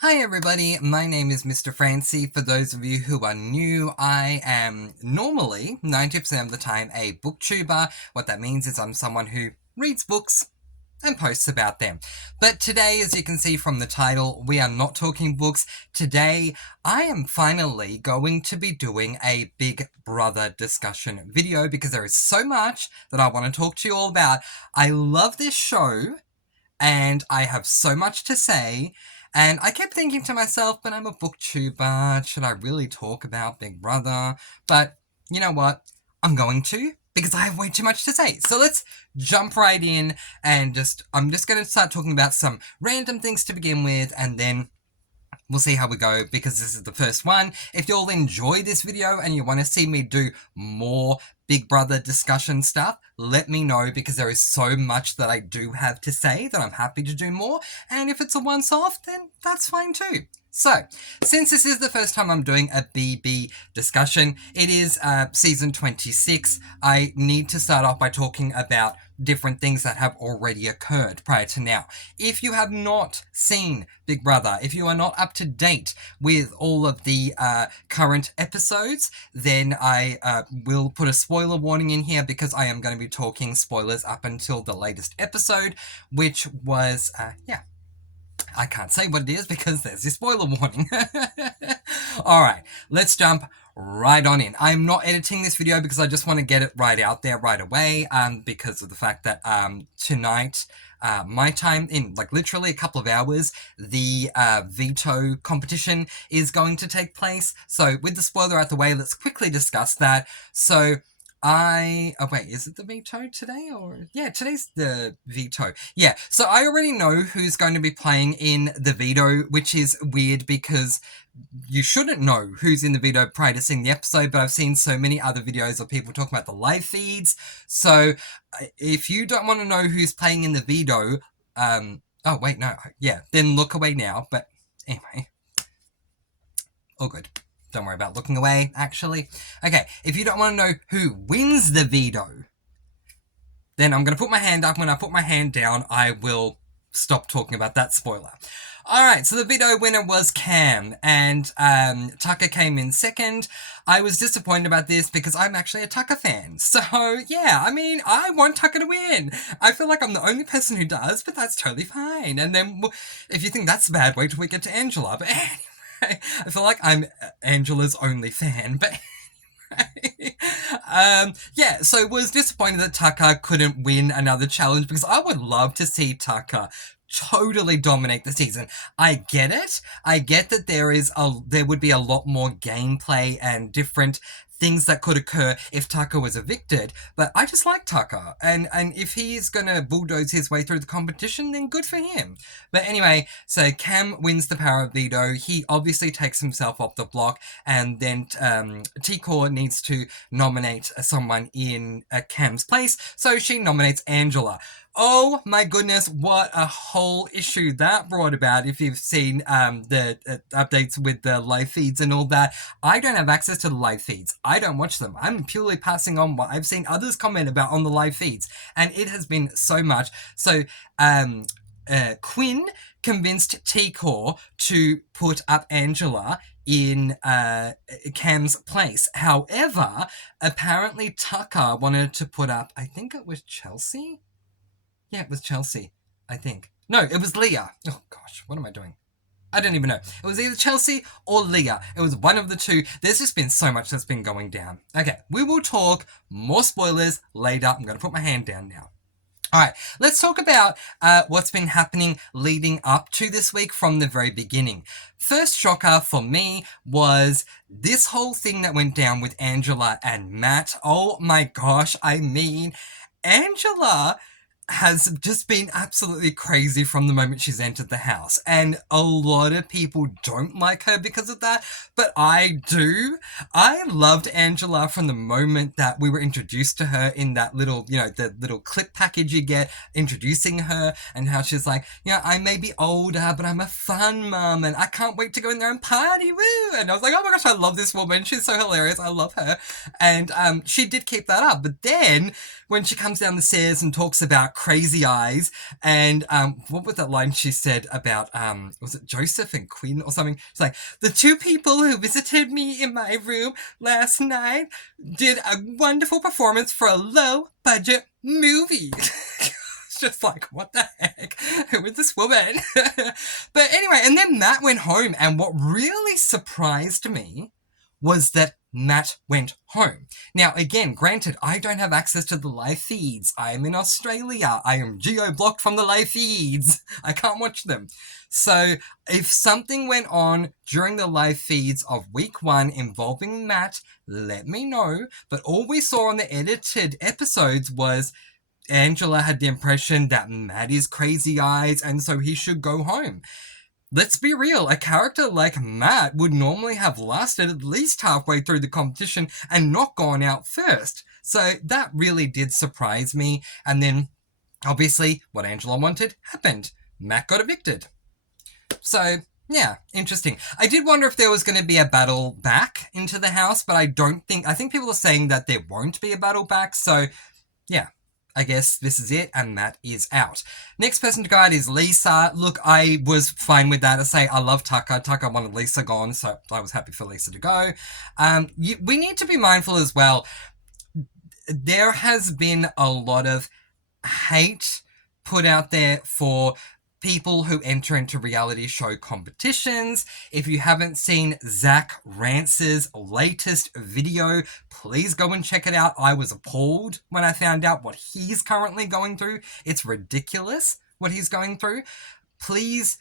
Hi everybody, my name is Mr. Francie. For those of you who are new, I am normally, 90% of the time, a booktuber. What that means is I'm someone who reads books and posts about them. But today, as you can see from the title, we are not talking books. Today, I am finally going to be doing a Big Brother discussion video because there is so much that I want to talk to you all about. I love this show and I have so much to say. And I kept thinking to myself, but I'm a booktuber, should I really talk about Big Brother? But you know what? I'm going to, because I have way too much to say. So let's jump right in and I'm just going to start talking about some random things to begin with, and then we'll see how we go, because this is the first one. If you all enjoy this video and you want to see me do more Big Brother discussion stuff, let me know, because there is so much that I do have to say that I'm happy to do more. And if it's a once-off, then that's fine too. So, since this is the first time I'm doing a BB discussion, it is season 26, I need to start off by talking about different things that have already occurred prior to now. If you have not seen Big Brother, if you are not up to date with all of the current episodes, then I will put a spoiler warning in here, because I am going to be talking spoilers up until the latest episode, which was, I can't say what it is because there's a spoiler warning. Alright, let's jump right on in. I'm not editing this video because I just want to get it right out there right away, because of the fact that tonight, my time, in like literally a couple of hours, the veto competition is going to take place. So with the spoiler out the way, let's quickly discuss that. So oh wait, is it the veto today? Or yeah, today's the veto. Yeah, so I already know who's going to be playing in the veto, which is weird because you shouldn't know who's in the veto prior to seeing the episode, but I've seen so many other videos of people talking about the live feeds. So if you don't want to know who's playing in the veto, oh wait, no, yeah, then look away now. But anyway, all good. Don't worry about looking away, actually. Okay, if you don't want to know who wins the veto, then I'm going to put my hand up. When I put my hand down, I will stop talking about that spoiler. Alright, so the veto winner was Cam, and Tucker came in second. I was disappointed about this because I'm actually a Tucker fan. So, yeah, I mean, I want Tucker to win. I feel like I'm the only person who does, but that's totally fine. And then, if you think that's bad, wait till we get to Angela. But anyway, I feel like I'm Angela's only fan, but yeah, so was disappointed that Tucker couldn't win another challenge, because I would love to see Tucker totally dominate the season. I get it. I get that there would be a lot more gameplay and different things that could occur if Tucker was evicted, but I just like Tucker, and if he's gonna bulldoze his way through the competition, then good for him. But anyway, so Cam wins the power of veto. He obviously takes himself off the block, and then T-Core needs to nominate someone in Cam's place, so she nominates Angela. Oh my goodness, what a whole issue that brought about. If you've seen the updates with the live feeds and all that, I don't have access to the live feeds. I don't watch them. I'm purely passing on what I've seen others comment about on the live feeds, and it has been so much. So Quinn convinced T-Core to put up Angela in Cam's place. However, apparently Tucker wanted to put up, I think it was Chelsea? Yeah, it was Chelsea, I think. No, it was Leah. Oh gosh, what am I doing? I don't even know. It was either Chelsea or Leah. It was one of the two. There's just been so much that's been going down. Okay, we will talk more spoilers later. I'm going to put my hand down now. Alright, let's talk about what's been happening leading up to this week from the very beginning. First shocker for me was this whole thing that went down with Angela and Matt. Oh my gosh, I mean, Angela has just been absolutely crazy from the moment she's entered the house, and a lot of people don't like her because of that, but I do. I loved Angela from the moment that we were introduced to her in that little, the little clip package you get introducing her, and how she's like, I may be older, but I'm a fun mum, and I can't wait to go in there and party, woo! And I was like, oh my gosh, I love this woman, she's so hilarious, I love her. And she did keep that up, but then when she comes down the stairs and talks about crazy eyes, and what was that line she said about was it Joseph and Quinn or something? It's like, the two people who visited me in my room last night did a wonderful performance for a low budget movie. It's just like, what the heck? Who is this woman? But anyway, and then Matt went home, and what really surprised me was that Matt went home. Now, again, granted, I don't have access to the live feeds. I am in Australia. I am geo-blocked from the live feeds. I can't watch them. So, if something went on during the live feeds of week 1 involving Matt, let me know. But all we saw on the edited episodes was Angela had the impression that Matt is crazy eyes, and so he should go home. Let's be real, a character like Matt would normally have lasted at least halfway through the competition and not gone out first. So that really did surprise me. And then, obviously, what Angela wanted happened. Matt got evicted. So, yeah, interesting. I did wonder if there was going to be a battle back into the house, but I think people are saying that there won't be a battle back, so, yeah. I guess this is it, and Matt is out. Next person to guide is Lisa. Look, I was fine with that. I say I love Tucker. Tucker wanted Lisa gone, so I was happy for Lisa to go. We need to be mindful as well. There has been a lot of hate put out there for people who enter into reality show competitions. If you haven't seen Zach Rance's latest video, please go and check it out. I was appalled when I found out what he's currently going through. It's ridiculous what he's going through. Please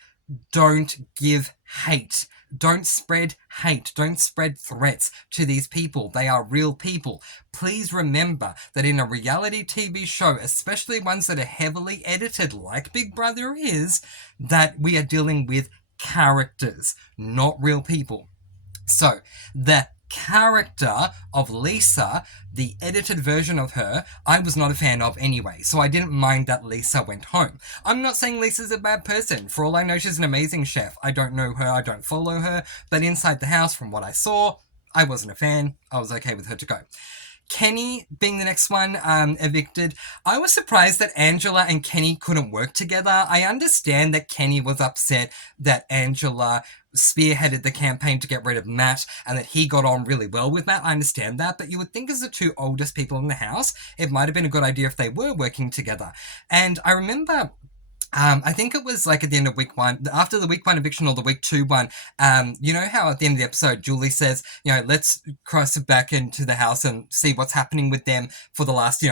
don't give hate. Don't spread hate. Don't spread threats to these people. They are real people. Please remember that in a reality TV show, especially ones that are heavily edited like Big Brother is, that we are dealing with characters, not real people. So, the character of Lisa, the edited version of her, I was not a fan of anyway, so I didn't mind that Lisa went home. I'm not saying Lisa's a bad person. For all I know, she's an amazing chef. I don't know her, I don't follow her, but inside the house, from what I saw, I wasn't a fan. I was okay with her to go. Kenny being the next one evicted. I was surprised that Angela and Kenny couldn't work together. I understand that Kenny was upset that Angela spearheaded the campaign to get rid of Matt and that he got on really well with Matt. I understand that, but you would think as the two oldest people in the house, it might have been a good idea if they were working together. And I remember I think it was like at the end of week 1, after the week 1 eviction or the week 2 one, you know how at the end of the episode, Julie says, let's cross back into the house and see what's happening with them for the last,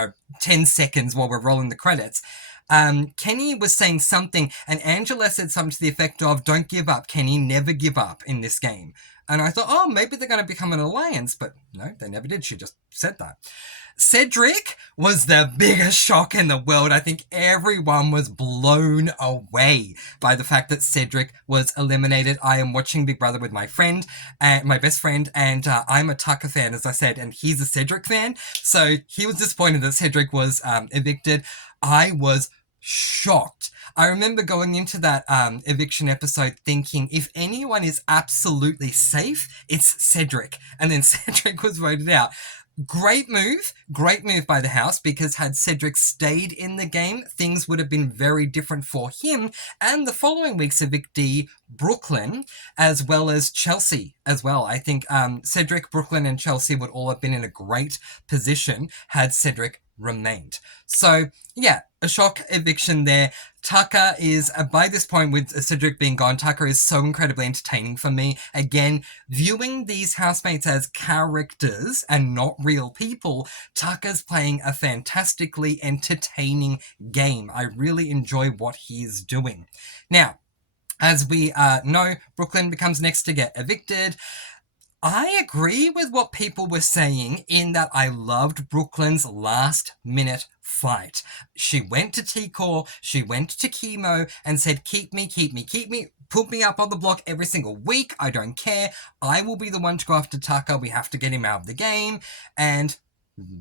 10 seconds while we're rolling the credits. Kenny was saying something, and Angela said something to the effect of, don't give up, Kenny, never give up in this game. And I thought, oh, maybe they're going to become an alliance, but no, they never did. She just said that. Cedric was the biggest shock in the world. I think everyone was blown away by the fact that Cedric was eliminated. I am watching Big Brother with my friend, my best friend, and I'm a Tucker fan, as I said, and he's a Cedric fan. So he was disappointed that Cedric was evicted. I was shocked. I remember going into that eviction episode thinking, if anyone is absolutely safe, it's Cedric. And then Cedric was voted out. Great move by the house, because had Cedric stayed in the game, things would have been very different for him and the following week's evictee, Brooklyn, as well as Chelsea as well. I think Cedric, Brooklyn, and Chelsea would all have been in a great position had Cedric remained. So, yeah, a shock eviction there. Tucker is, by this point with Cedric being gone, Tucker is so incredibly entertaining for me. Again, viewing these housemates as characters and not real people, Tucker's playing a fantastically entertaining game. I really enjoy what he's doing. Now, as we know, Brooklyn becomes next to get evicted. I agree with what people were saying in that I loved Brooklyn's last minute fight. She went to T-Core, she went to Chemo and said, keep me, put me up on the block every single week, I don't care, I will be the one to go after Tucker, we have to get him out of the game, and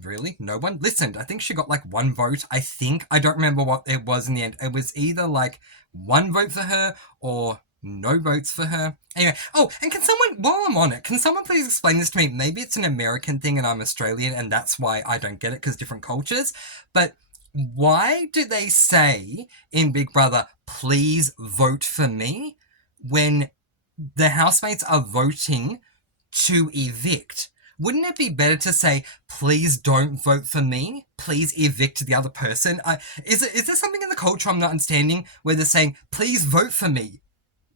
really, no one listened. I think she got like 1 vote, I don't remember what it was in the end. It was either like 1 vote for her or no votes for her. Anyway, oh, and can someone, while I'm on it, can someone please explain this to me? Maybe it's an American thing and I'm Australian and that's why I don't get it, because different cultures. But why do they say in Big Brother, please vote for me, when the housemates are voting to evict? Wouldn't it be better to say, please don't vote for me, please evict the other person? Is there something in the culture I'm not understanding where they're saying, please vote for me?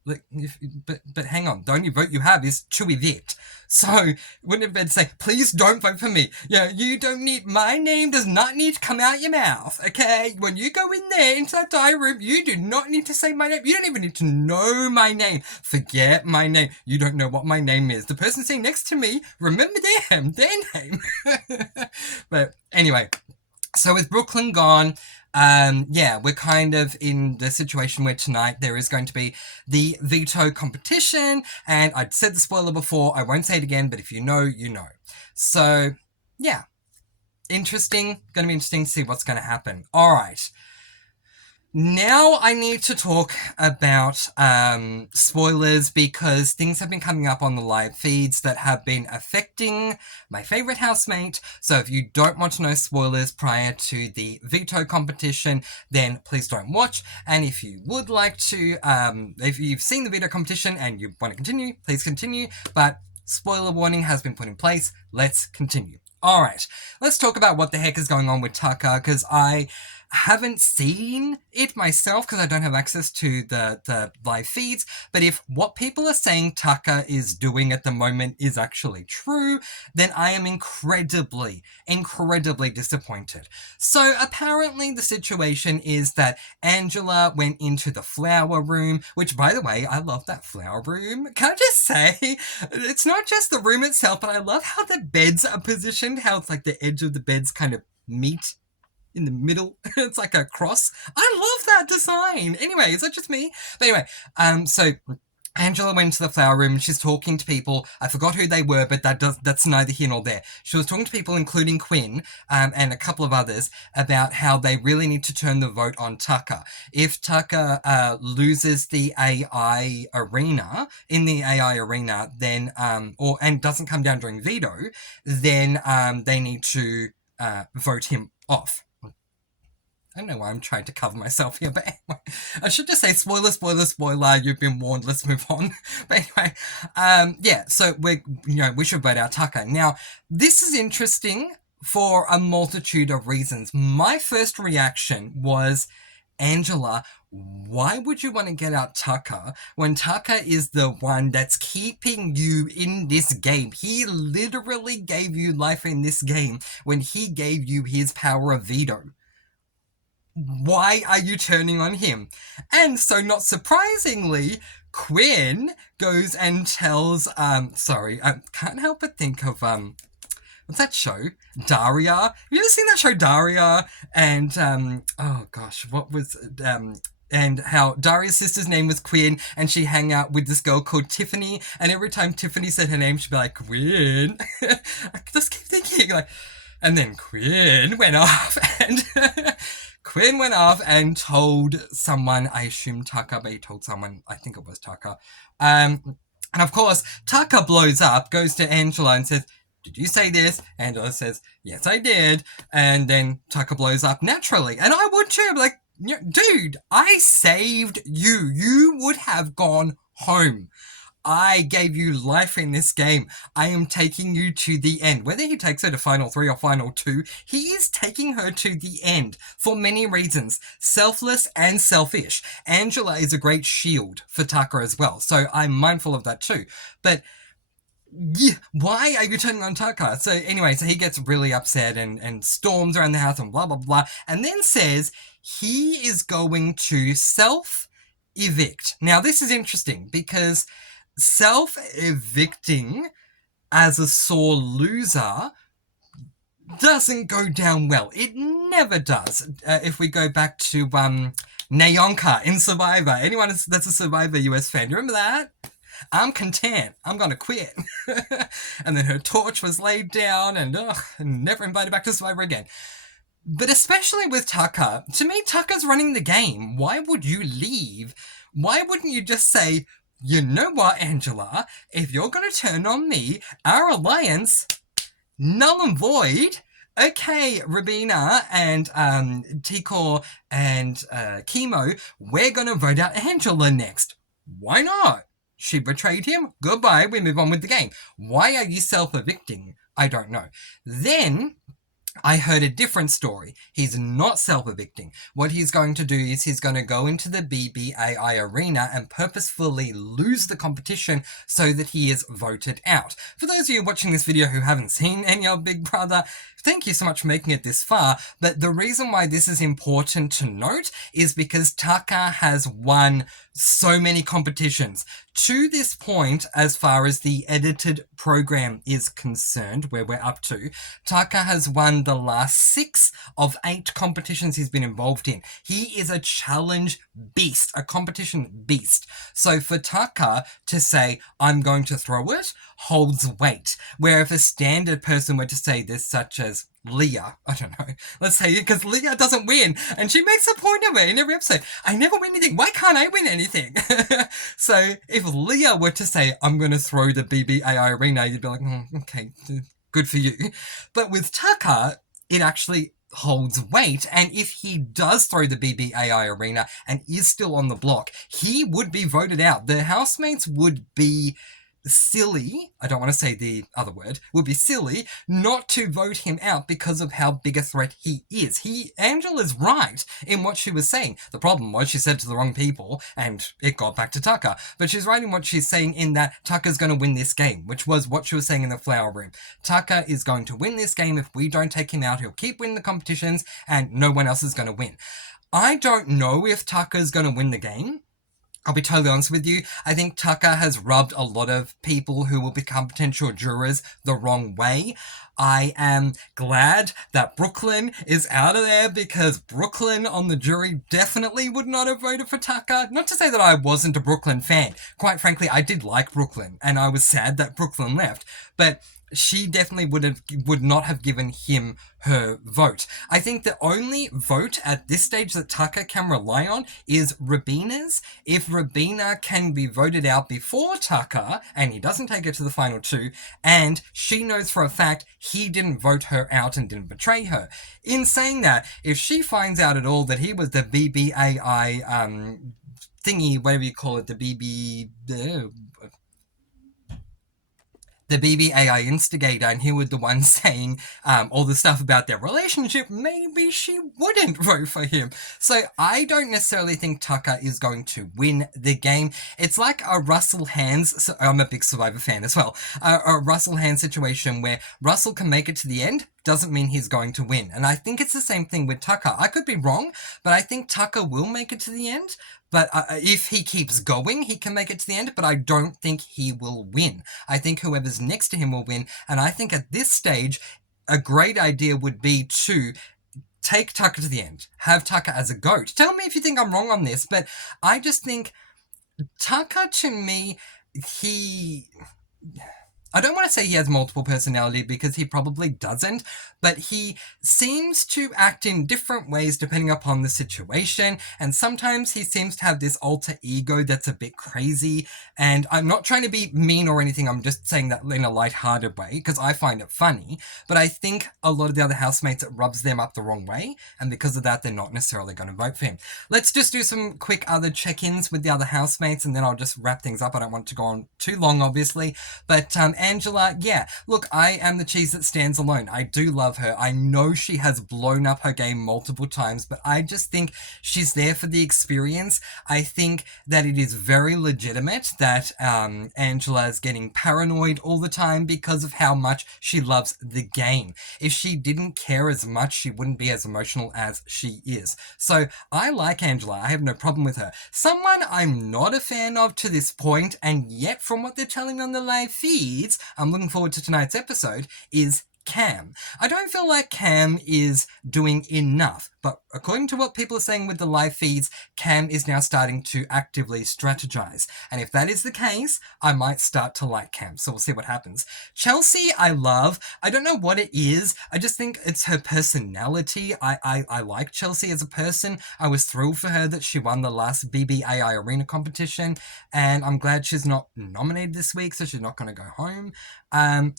Like, but hang on, the only vote you have is to evict. So wouldn't it be better to say, please don't vote for me? You don't need, my name does not need to come out your mouth, okay? When you go in there into that diary room, you do not need to say my name. You don't even need to know my name. Forget my name. You don't know what my name is. The person sitting next to me, remember their name. But anyway, so with Brooklyn gone, we're kind of in the situation where tonight there is going to be the veto competition, and I'd said the spoiler before, I won't say it again, but if you know, you know. So, yeah. Interesting. Going to be interesting to see what's going to happen. Alright. Now I need to talk about spoilers, because things have been coming up on the live feeds that have been affecting my favourite housemate. So if you don't want to know spoilers prior to the veto competition, then please don't watch. And if you would like to, if you've seen the veto competition and you want to continue, please continue. But spoiler warning has been put in place. Let's continue. Alright, let's talk about what the heck is going on with Tucker, because I haven't seen it myself because I don't have access to the live feeds, but if what people are saying Tucker is doing at the moment is actually true, then I am incredibly disappointed. So apparently the situation is that Angela went into the flower room, which, by the way, I love that flower room. Can I just say, it's not just the room itself, but I love how the beds are positioned, how it's like the edge of the beds kind of meet in the middle. It's like a cross. I love that design. Anyway, is that just me? But anyway, so Angela went to the flower room and she's talking to people. I forgot who they were, but that's neither here nor there. She was talking to people, including Quinn, and a couple of others, about how they really need to turn the vote on Tucker. If Tucker loses the AI arena, then and doesn't come down during veto, then they need to vote him off. I don't know why I'm trying to cover myself here, but anyway, I should just say spoiler, you've been warned, let's move on. But anyway, so we should vote out Tucker. Now, this is interesting for a multitude of reasons. My first reaction was, Angela, why would you want to get out Tucker when Tucker is the one that's keeping you in this game? He literally gave you life in this game when he gave you his power of veto. Why are you turning on him? And so, not surprisingly, Quinn goes and tells, I can't help but think of, what's that show? Daria? Have you ever seen that show, Daria? And, and how Daria's sister's name was Quinn, and she hung out with this girl called Tiffany, and every time Tiffany said her name, she'd be like, Quinn. I just keep thinking, like, and then Quinn went off, and Quinn went off and told someone, I assume Tucker, but he told someone, I think it was Tucker. And of course, Tucker blows up, goes to Angela and says, did you say this? Angela says, yes, I did. And then Tucker blows up naturally. And I would too. I'm like, dude, I saved you. You would have gone home. I gave you life in this game. I am taking you to the end. Whether he takes her to Final 3 or Final 2, he is taking her to the end for many reasons. Selfless and selfish. Angela is a great shield for Tucker as well, so I'm mindful of that too. But yeah, why are you turning on Tucker? So anyway, so he gets really upset and storms around the house and blah, blah, blah, and then says he is going to self-evict. Now, this is interesting because self-evicting as a sore loser doesn't go down well. It never does. If we go back to Naonka in Survivor. Anyone that's a Survivor US fan, you remember that? I'm content. I'm gonna quit. And then her torch was laid down and never invited back to Survivor again. But especially with Tucker, to me, Tucker's running the game. Why would you leave? Why wouldn't you just say, you know what, Angela? If you're going to turn on me, our alliance, null and void. Okay, Rabina and Tikor and Chemo, we're going to vote out Angela next. Why not? She betrayed him. Goodbye. We move on with the game. Why are you self-evicting? I don't know. Then I heard a different story. He's not self-evicting. What he's going to do is he's going to go into the BBAI arena and purposefully lose the competition so that he is voted out. For those of you watching this video who haven't seen any of Big Brother, thank you so much for making it this far, but the reason why this is important to note is because Tucker has won so many competitions. To this point, as far as the edited program is concerned, where we're up to, Tucker has won the last 6 of 8 competitions he's been involved in. He is a challenge beast, a competition beast. So for Tucker to say, I'm going to throw it, holds weight. Where if a standard person were to say this, such as Leah, I don't know, let's say, because Leah doesn't win, and she makes a point of it in every episode. I never win anything. Why can't I win anything? So if Leah were to say, I'm going to throw the BBAI arena, you'd be like, okay, good for you. But with Tucker, it actually holds weight, and if he does throw the BBAI arena and is still on the block, he would be voted out. The housemates would be silly, I don't want to say the other word, would be silly not to vote him out because of how big a threat he is. Angela's right in what she was saying. The problem was she said to the wrong people and it got back to Tucker. But she's right in what she's saying in that Tucker's going to win this game, which was what she was saying in the flower room. Tucker is going to win this game. If we don't take him out, he'll keep winning the competitions and no one else is going to win. I don't know if Tucker's going to win the game. I'll be totally honest with you. I think Tucker has rubbed a lot of people who will become potential jurors the wrong way. I am glad that Brooklyn is out of there because Brooklyn on the jury definitely would not have voted for Tucker. Not to say that I wasn't a Brooklyn fan. Quite frankly, I did like Brooklyn and I was sad that Brooklyn left. But she definitely would not have given him her vote. I think the only vote at this stage that Tucker can rely on is Rabina's. If Rabina can be voted out before Tucker, and he doesn't take her to the final 2, and she knows for a fact he didn't vote her out and didn't betray her. In saying that, if she finds out at all that he was the BBAI thingy, whatever you call it, the BBAI instigator, and he was the one saying all the stuff about their relationship, maybe she wouldn't vote for him. So I don't necessarily think Tucker is going to win the game. It's like a Russell Hands, so I'm a big Survivor fan as well, a Russell Hands situation where Russell can make it to the end, doesn't mean he's going to win. And I think it's the same thing with Tucker. I could be wrong, but I think Tucker will make it to the end. But if he keeps going, he can make it to the end, but I don't think he will win. I think whoever's next to him will win, and I think at this stage, a great idea would be to take Tucker to the end. Have Tucker as a GOAT. Tell me if you think I'm wrong on this, but I just think Tucker, to me, I don't want to say he has multiple personality because he probably doesn't, but he seems to act in different ways depending upon the situation, and sometimes he seems to have this alter ego that's a bit crazy, and I'm not trying to be mean or anything, I'm just saying that in a lighthearted way because I find it funny, but I think a lot of the other housemates, it rubs them up the wrong way, and because of that, they're not necessarily going to vote for him. Let's just do some quick other check-ins with the other housemates, and then I'll just wrap things up. I don't want to go on too long, obviously, but Angela, yeah, look, I am the cheese that stands alone. I do love her. I know she has blown up her game multiple times, but I just think she's there for the experience. I think that it is very legitimate that Angela is getting paranoid all the time because of how much she loves the game. If she didn't care as much, she wouldn't be as emotional as she is. So I like Angela. I have no problem with her. Someone I'm not a fan of to this point, and yet from what they're telling me on the live feeds, I'm looking forward to tonight's episode, is Cam. I don't feel like Cam is doing enough. But according to what people are saying with the live feeds, Cam is now starting to actively strategize. And if that is the case, I might start to like Cam. So we'll see what happens. Chelsea, I love. I don't know what it is. I just think it's her personality. I like Chelsea as a person. I was thrilled for her that she won the last BBAI Arena competition. And I'm glad she's not nominated this week, so she's not going to go home.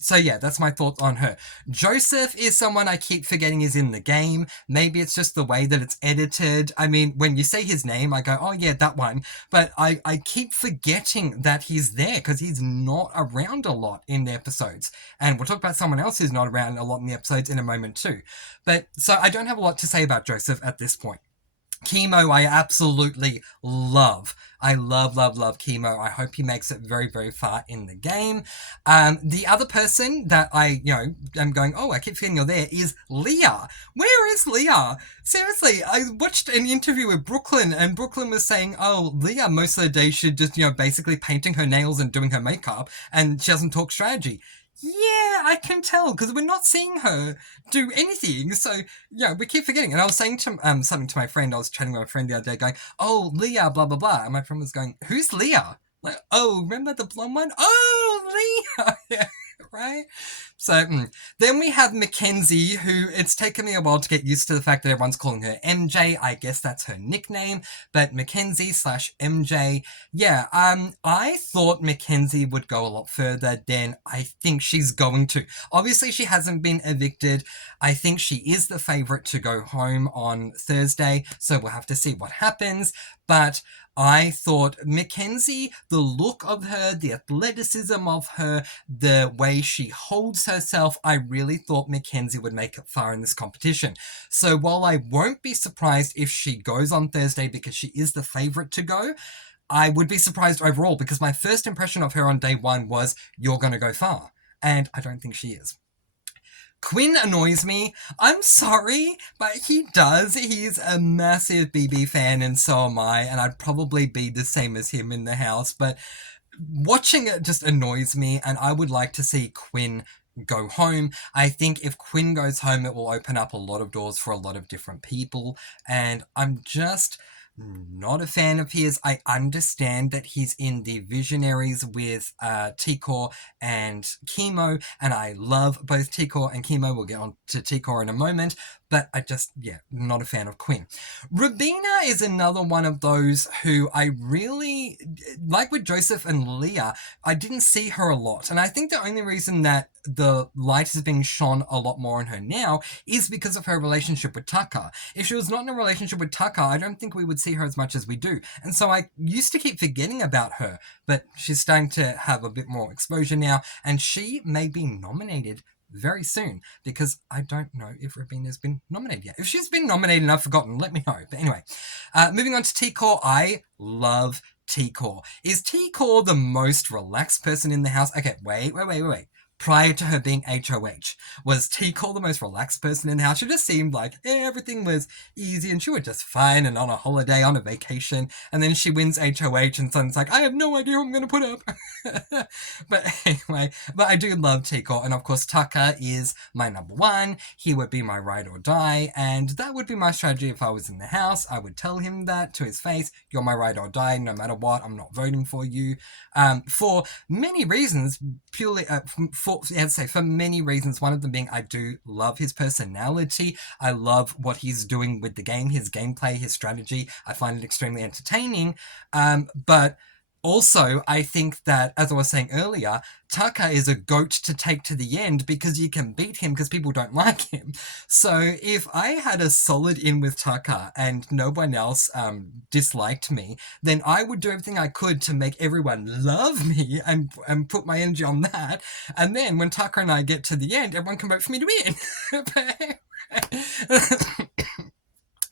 So yeah, that's my thoughts on her. Joseph is someone I keep forgetting is in the game. Maybe it's just the way that it's edited. I mean, when you say his name, I go, oh yeah, that one. But I keep forgetting that he's there because he's not around a lot in the episodes. And we'll talk about someone else who's not around a lot in the episodes in a moment too. But so I don't have a lot to say about Joseph at this point. Chemo, I absolutely love. I love Chemo. I hope he makes it very, very far in the game. The other person that I, am going, oh, I keep forgetting you're there, is Leah. Where is Leah? Seriously, I watched an interview with Brooklyn, and Brooklyn was saying, oh, Leah most of the day should just, basically painting her nails and doing her makeup, and she doesn't talk strategy. Yeah, I can tell because we're not seeing her do anything. So, we keep forgetting. And I was saying to something to my friend. I was chatting with my friend the other day going, oh, Leah, blah, blah, blah. And my friend was going, who's Leah? Like, oh, remember the blonde one? Oh, Leah. Yeah, right? So then we have Mackenzie, who it's taken me a while to get used to the fact that everyone's calling her MJ. I guess that's her nickname. But Mackenzie/MJ. Yeah, I thought Mackenzie would go a lot further than I think she's going to. Obviously, she hasn't been evicted. I think she is the favourite to go home on Thursday, so we'll have to see what happens. But I thought Mackenzie, the look of her, the athleticism of her, the way she holds herself, I really thought Mackenzie would make it far in this competition. So while I won't be surprised if she goes on Thursday because she is the favourite to go, I would be surprised overall because my first impression of her on day one was, you're going to go far. And I don't think she is. Quinn annoys me. I'm sorry, but he does. He's a massive BB fan, and so am I, and I'd probably be the same as him in the house, but watching it just annoys me, and I would like to see Quinn go home. I think if Quinn goes home, it will open up a lot of doors for a lot of different people, and I'm just not a fan of his. I understand that he's in the Visionaries with Tikor and Chemo, and I love both Tikor and Chemo. We'll get on to Tikor in a moment, but I just, not a fan of Quinn. Rabina is another one of those who I really, like with Joseph and Leah, I didn't see her a lot. And I think the only reason that the light is being shone a lot more on her now is because of her relationship with Tucker. If she was not in a relationship with Tucker, I don't think we would see her as much as we do. And so I used to keep forgetting about her, but she's starting to have a bit more exposure now, and she may be nominated very soon, because I don't know if Rabina's been nominated yet. If she's been nominated and I've forgotten, let me know. But anyway, moving on to Tikor. I love Tikor. Is Tikor the most relaxed person in the house? Okay, wait. Prior to her being HOH, was Tikor the most relaxed person in the house? She just seemed like everything was easy and she was just fine and on a holiday, on a vacation, and then she wins HOH and suddenly it's like, I have no idea who I'm going to put up. But anyway, but I do love Tikor, and of course Tucker is my number one. He would be my ride or die, and that would be my strategy if I was in the house. I would tell him that to his face, you're my ride or die, no matter what, I'm not voting for you. For many reasons, purely for many reasons, one of them being I do love his personality. I love what he's doing with the game, his gameplay, his strategy. I find it extremely entertaining. But also, I think that, as I was saying earlier, Tucker is a goat to take to the end because you can beat him because people don't like him. So if I had a solid in with Tucker and no one else disliked me, then I would do everything I could to make everyone love me and put my energy on that. And then when Tucker and I get to the end, everyone can vote for me to win.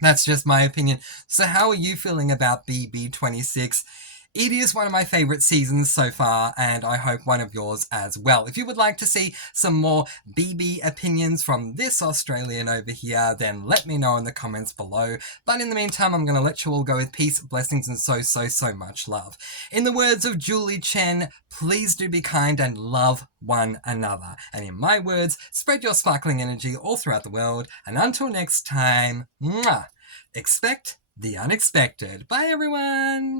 That's just my opinion. So how are you feeling about BB26? It is one of my favourite seasons so far, and I hope one of yours as well. If you would like to see some more BB opinions from this Australian over here, then let me know in the comments below. But in the meantime, I'm going to let you all go with peace, blessings, and so much love. In the words of Julie Chen, please do be kind and love one another. And in my words, spread your sparkling energy all throughout the world. And until next time, mwah, expect the unexpected. Bye, everyone!